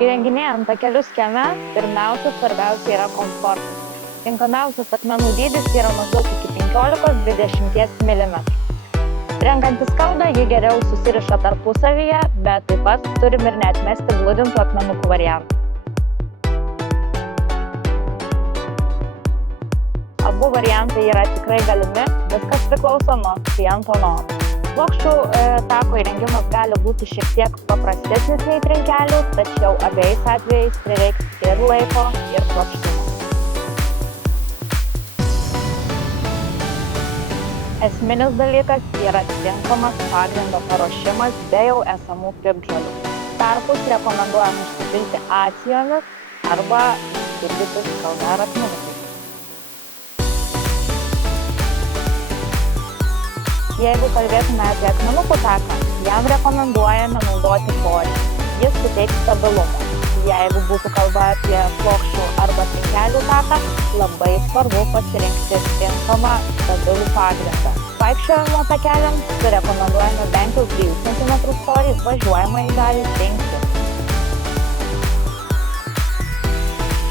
Įrenginėjant takelius kieme, svarbiausia yra komfortas. Tinkamiausias akmenų dydis yra maždaug iki 15–20 mm. Renkantis skaldą, ji geriau susiriša tarpusavyje, bet taip pat turim ir neatmesti gludintų akmenukų variantą. Abu variantai yra tikrai galimi, viskas priklauso nuo kliento norų. Plokščių tako įrengimas gali būti šiek tiek paprastesnis nei trinkelių, tačiau abiejais atvejais prireiks ir laiko, ir kruopštumo. Esminis dalykas yra tinkamas pagrindo paruošimas be jau esamų piktžolių. Tarpus rekomenduojam užsipilti acijomis arba supildyti skalda ar akmenukais. Jeigu kalbėtume apie akmenukų taką, jam rekomenduojame naudoti korį. Jis suteiks stabilumo. Jeigu būtų kalba apie plokščių arba trinkelių taką, labai svarbu pasirinkti tinkamą stabilų pagrindą. Vaikščiojimo takeliams rekomenduojame bent jau 3 cm storį, važiuojamąjį dalį 5 cm.